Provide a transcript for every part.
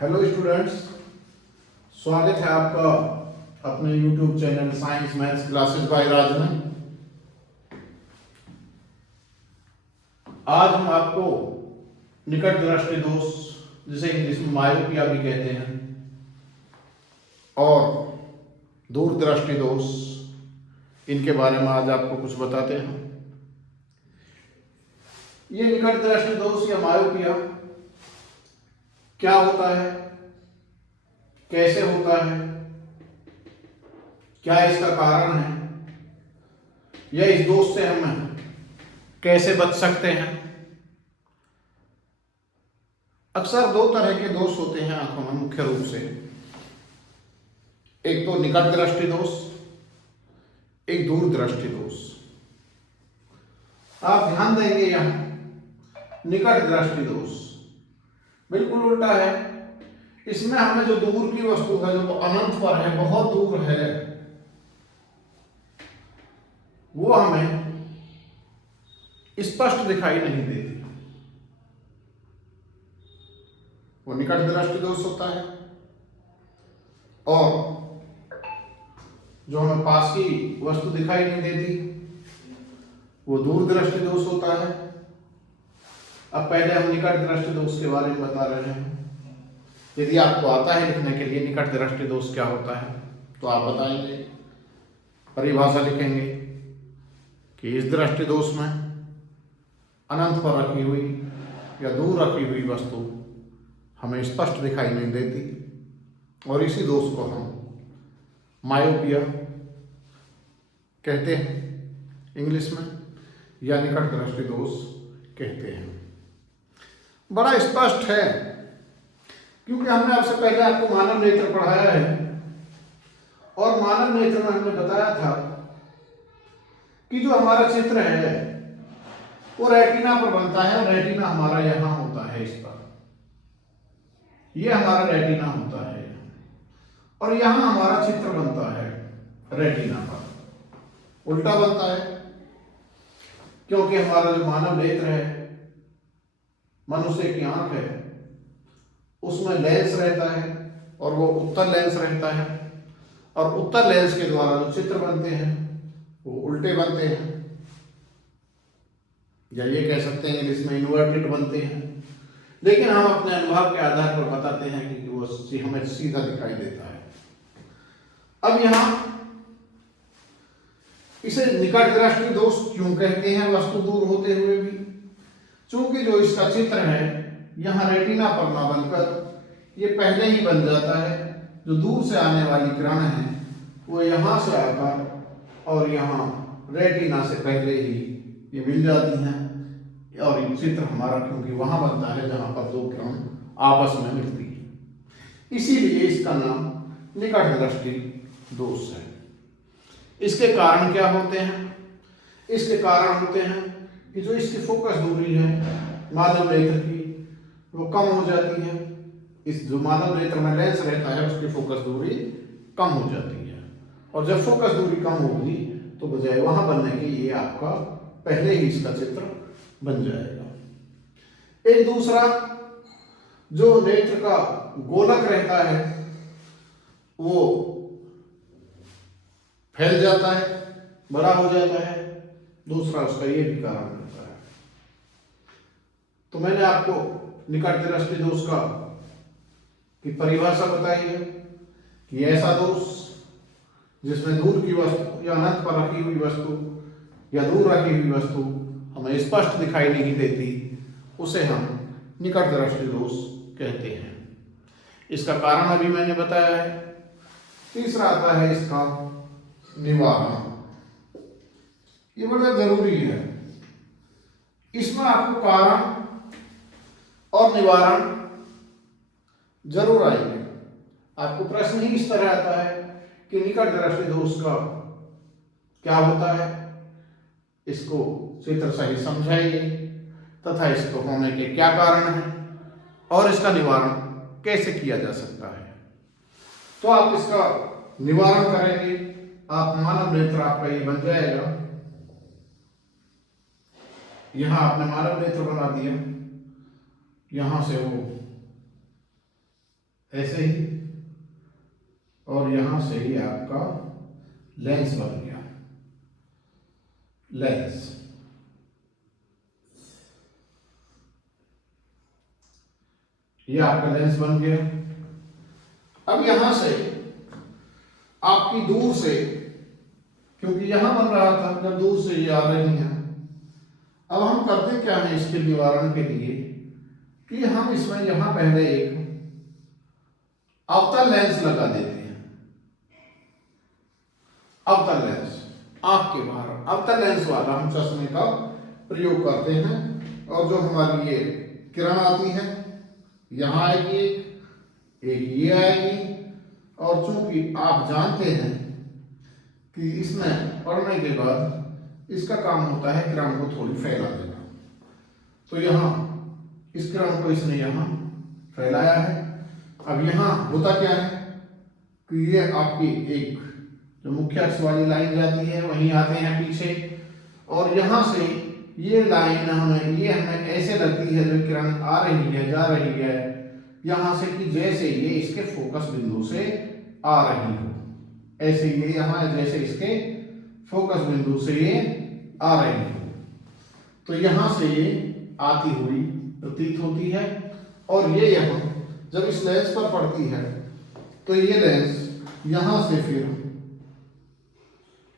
Hello students, स्वागत है आपका अपने YouTube channel science maths classes by Raj में। आज हम आपको निकट दृष्टि दोष, जिसे इंग्लिश में मायोपिया भी कहते हैं, और दूर दृष्टि दोष, इनके बारे में आज आपको कुछ बताते हैं। ये निकट दृष्टि दोष या मायोपिया क्या होता है, कैसे होता है, क्या इसका कारण है, या इस दोष से हम कैसे बच सकते हैं। अक्सर दो तरह के दोष होते हैं आंखों में मुख्य रूप से। एक तो निकट दृष्टि दोष, एक दूर दृष्टि दोष। आप ध्यान देंगे यहां निकट दृष्टि दोष बिल्कुल उल्टा है। इसमें हमें जो दूर की वस्तु है, जो अनंत पर है, बहुत दूर है, वो हमें स्पष्ट दिखाई नहीं देती। वो निकट दृष्टि दोष होता है। और जो हमें पास की वस्तु दिखाई नहीं देती, वो दूर दृष्टि दोष होता है। अब पहले हम निकट दृष्टि दोष के बारे में बता रहे हैं। यदि आपको आता है लिखने के लिए निकट दृष्टि दोष क्या होता है, तो आप बताएंगे, परिभाषा लिखेंगे कि इस दृष्टि दोष में अनंत पर रखी हुई या दूर रखी हुई वस्तु हमें स्पष्ट दिखाई नहीं देती, और इसी दोष को हम मायोपिया कहते हैं इंग्लिश में, या निकट दृष्टि दोष कहते हैं। बड़ा स्पष्ट है, क्योंकि हमने आपसे पहले आपको मानव नेत्र पढ़ाया है, और मानव नेत्र में हमने बताया था कि जो हमारा चित्र है वो रेटिना पर बनता है, और रेटिना हमारा यहां होता है, इस पर, ये हमारा रेटिना होता है, और यहां हमारा चित्र बनता है रेटिना पर। उल्टा बनता है, क्योंकि हमारा जो मानव नेत्र है, मनुष्य की आंख है, उसमें लेंस रहता है, और वो उत्तर लेंस रहता है, और उत्तर लेंस के द्वारा जो चित्र बनते हैं वो उल्टे बनते हैं, या ये कह सकते हैं इसमें इन्वर्टेड बनते हैं। लेकिन हम अपने अनुभव के आधार पर बताते हैं कि वो हमें सीधा दिखाई देता है। अब यहां इसे निकट दृष्टि दोष क्यों कहते हैं, वस्तु दूर होते हुए भी? चूंकि जो इसका चित्र है यहाँ रेटिना पर ना बनकर ये पहले ही बन जाता है। जो दूर से आने वाली किरण है वो यहाँ से आकर और यहाँ रेटिना से पहले ही ये मिल जाती हैं, और ये चित्र हमारा क्योंकि वहाँ बनता है जहाँ पर दो किरण आपस में मिलती है, इसीलिए इसका नाम निकट दृष्टि दोष है। इसके कारण क्या होते हैं? इसके कारण होते हैं कि जो इसकी फोकस दूरी है मानव नेत्र की, वो कम हो जाती है। इस जो मानव नेत्र में लेंस रहता है उसकी फोकस दूरी कम हो जाती है, और जब फोकस दूरी कम होगी तो बजाय वहां बनने के ये आपका पहले ही इसका चित्र बन जाएगा। एक दूसरा, जो नेत्र का गोलक रहता है वो फैल जाता है, बड़ा हो जाता है। दूसरा उसका ये भी कारण रहता है। तो मैंने आपको निकट दृष्टि दोष का की परिभाषा बताई है कि ऐसा दोष जिसमें दूर की वस्तु या अनंत पर रखी हुई वस्तु या दूर रखी हुई वस्तु हमें स्पष्ट दिखाई नहीं देती, उसे हम निकट दृष्टि दोष कहते हैं। इसका कारण अभी मैंने बताया है। तीसरा आता है इसका निवारण। ये बड़ा जरूरी है। इसमें आपको कारण और निवारण जरूर आएंगे। आपको प्रश्न ही इस तरह आता है कि निकट दृष्टि दोष का क्या होता है, इसको चित्र सही समझाइए, तथा इसको होने के क्या कारण हैं, और इसका निवारण कैसे किया जा सकता है। तो आप इसका निवारण करेंगे, आप मानव नेत्र आपका ये बन जाएगा। यहां आपने मानव नेत्र बना दिया, यहां से वो ऐसे ही, और यहां से ही आपका लेंस बन गया, लेंस। ये आपका लेंस बन गया। अब यहां से आपकी दूर से, क्योंकि यहां बन रहा था, जब दूर से ये आ रही हैं, अब हम करते क्या है इसके निवारण के लिए कि हम इसमें यहां पहले एक अवतल लेंस लगा देते हैं। अवतल लेंस, आंख के बाहर अवतल लेंस वाला हम चश्मे का प्रयोग करते हैं, और जो हमारी ये किरण आती है यहां आएगी, एक ये आएगी, और चूंकि आप जानते हैं कि इसमें पढ़ने के बाद इसका काम होता है किरण को थोड़ी फैला देना, तो यहाँ इस किरण को इसने यहाँ फैलाया है। अब यहाँ होता क्या है कि ये आपकी एक जो मुख्य अक्ष वाली लाइन जाती है वहीं आते हैं पीछे, और यहाँ से ये लाइन हमें ऐसे लगती है, जो किरण आ रही है जा रही है यहाँ से, कि जैसे ये इसके फोकस बिंदु से आ रही हो, ऐसे ये यहाँ जैसे इसके फोकस बिंदु से ये आ रही हो, तो यहाँ से ये आती हुई प्रतीत होती है। और ये यहाँ जब इस लेंस पर पड़ती है तो ये लेंस यहाँ से फिर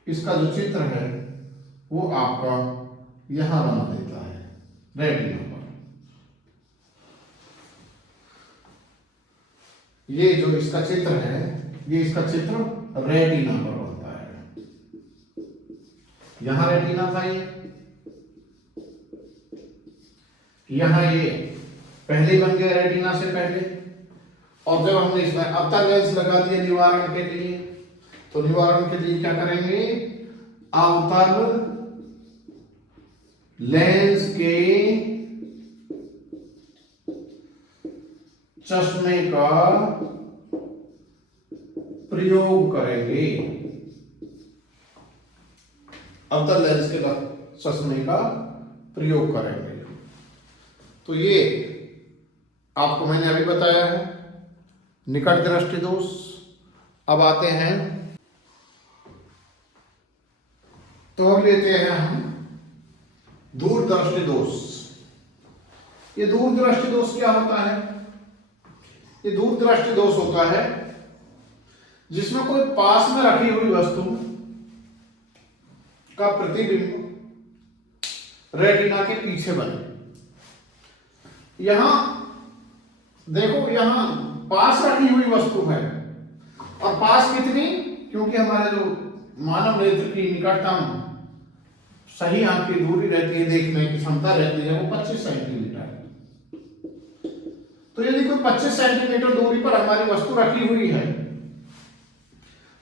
इसका जो चित्र है वो आपका यहाँ बना देता है रेटिना पर। ये जो इसका चित्र है, ये इसका चित्र रेटिना पर बनता है। यहां रेटिना था, यहां ये पहले बन गया रेटिना से पहले, और जब हमने इसमें अवतल लेंस लगा दिया निवारण के लिए, तो निवारण के लिए क्या करेंगे, अवतल लेंस के चश्मे का प्रयोग करेंगे। अवतल लेंस के चश्मे का प्रयोग करेंगे। तो ये आपको मैंने अभी बताया है निकट दृष्टि दोष। अब आते हैं, तो अब लेते हैं हम दूर दृष्टि दोष। ये दूर दृष्टि दोष क्या होता है? ये दूर दृष्टि दोष होता है जिसमें कोई पास में रखी हुई वस्तु का प्रतिबिंब रेटिना के पीछे बने। यहां देखो, यहां पास रखी हुई वस्तु है, और पास कितनी, क्योंकि हमारे जो मानव नेत्र की निकटतम सही आंख की दूरी रहती है, देखने की क्षमता रहती है, वो 25 सेंटीमीटर है। तो यदि कोई 25 सेंटीमीटर दूरी पर हमारी वस्तु रखी हुई है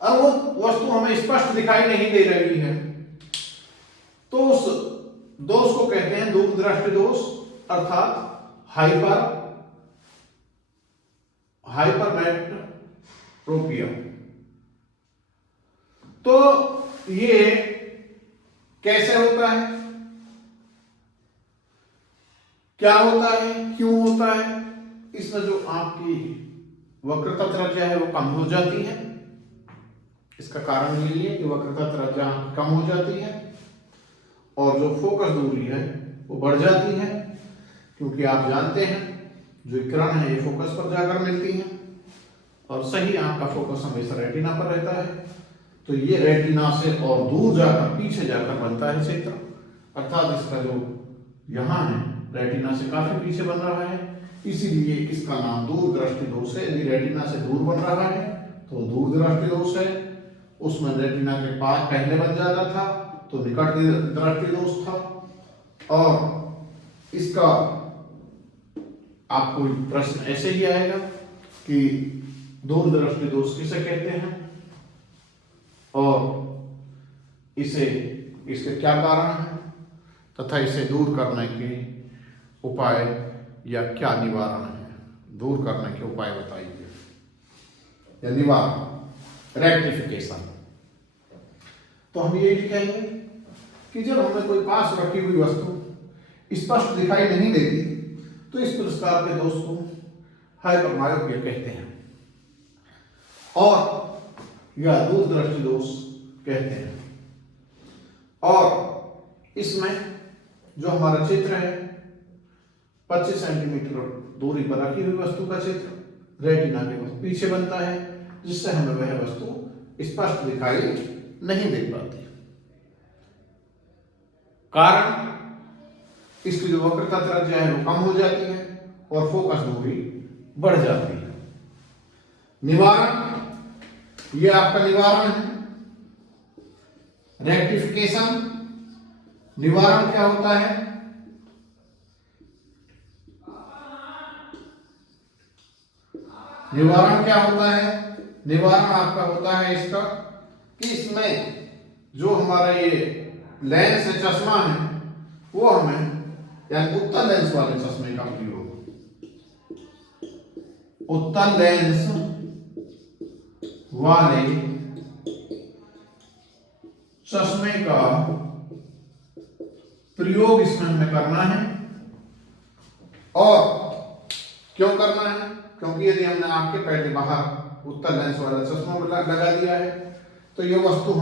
और वो वस्तु हमें स्पष्ट दिखाई नहीं दे रही है, तो उस दोष को कहते हैं दूर दृष्टि दोष, अर्थात हाइपरमेट्रोपिया। तो ये कैसे होता है, क्या होता है, क्यों होता है? इसमें जो आपकी वक्रता त्रिज्या है वो कम हो जाती है। इसका कारण ये है कि वक्रता त्रिज्या कम हो जाती है और जो फोकस दूरी है वो बढ़ जाती है, क्योंकि आप जानते हैं जो किरण है ये फोकस पर जाकर मिलती है, और सही आंख का फोकस हमेशा रेटिना पर रहता है। तो ये रेटिना से और दूर जाकर पीछे जाकर बनता है क्षेत्र, अर्थात इसका जो यहाँ है रेटिना से काफी पीछे बन रहा है, इसीलिए इसका नाम दूर दृष्टि दोष है। यदि रेटिना से दूर बन रहा है तो दूर दृष्टि दोष है, उसमें रेटिना के पास पहले बन जाता था तो निकट दृष्टि दोष था। और इसका आपको प्रश्न ऐसे ही आएगा कि दूर दृष्टि दोष किसे कहते हैं और इसके क्या कारण है तथा इसे दूर करने के उपाय या क्या निवारण है। दूर करने के उपाय बताइए या निवारण, रेक्टिफिकेशन। तो हम ये लिखेंगे कि जब हमें कोई पास रखी हुई वस्तु स्पष्ट दिखाई नहीं देती तो इस प्रकार के दोष को हाइपरमायोपिया कहते हैं। और या दूरदृष्टि दोष कहते हैं। और इसमें जो हमारा चित्र है 25 सेंटीमीटर दूरी पर रखी हुई वस्तु का चित्र रेटिना के पीछे बनता है, जिससे हमें वह वस्तु स्पष्ट दिखाई नहीं दे पाती। कारण इसकी जो वक्रता त्रिज्या है वो कम हो जाती है और फोकस दूरी बढ़ जाती है। निवारण, ये आपका निवारण है। रेक्टिफिकेशन, निवारण क्या होता है? निवारण क्या होता है? निवारण आपका होता है इसका कि इसमें जो हमारा ये लेंस है, चश्मा है, वो हमें यानी उत्तल लेंस वाले चश्मे का प्रयोग, उत्तल लेंस वाले चश्मे का प्रयोग इसमें हमें करना है। और क्यों करना है? क्योंकि यदि हमने आंख के पहले बाहर उत्तल लेंस वाला चश्मा लगा दिया है तो ये वस्तु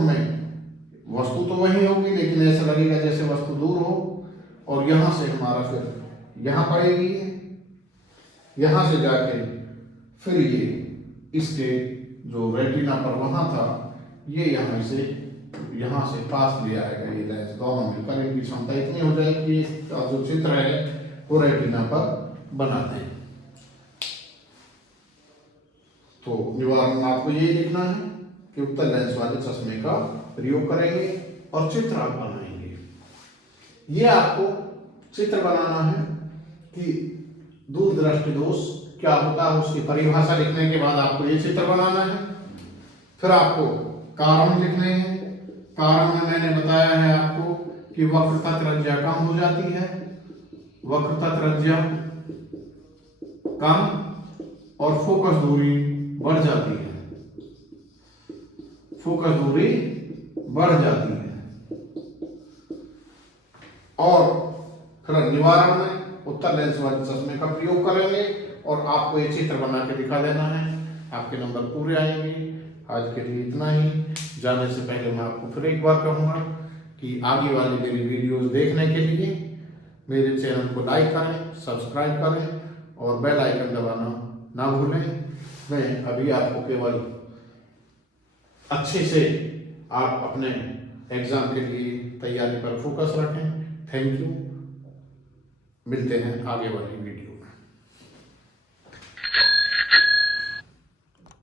तो वही होगी, लेकिन ऐसा लगेगा जैसे वस्तु दूर हो, और यहां से हमारा फिर यहां पड़ेगी, यहां से जाके फिर ये इसके जो रेटिना पर वहां था, ये यहां से पास ले आएगा ये लेंस, दोनों मिलकर इनकी क्षमता इतनी हो जाएगी कि इसका जो चित्र है वो रेटिना पर बनाते हैं। तो निवारण आपको ये लिखना है कि उत्तल लेंस वाले चश्मे का प्रयोग करेंगे और चित्र आप बनाएंगे। ये आपको चित्र बनाना है कि दूरदृष्टि दोष क्या होता है, उसकी परिभाषा लिखने के बाद आपको ये चित्र बनाना है। फिर आपको कारण लिखने हैं। कारण में मैंने बताया है आपको कि वक्रता त्रिज्या कम हो जाती है, वक्रता त्रिज्या कम और फोकस दूरी बढ़ जाती है, फोकस दूरी बढ़ जाती है। और फिर निवारण में उत्तल लेंस वाले चश्मे का प्रयोग करेंगे और आपको ये चित्र बना के दिखा देना है, आपके नंबर पूरे आएंगे। आज के लिए इतना ही। जाने से पहले मैं आपको फिर एक बार कहूँगा कि आगे वाली मेरी वीडियोस देखने के लिए मेरे चैनल को लाइक करें, सब्सक्राइब करें और बेल आइकन दबाना ना भूलें। मैं अभी आपको केवल अच्छे से आप अपने एग्जाम के लिए तैयारी पर फोकस रखें। Thank you. मिलते हैं आगे वाली वीडियो में।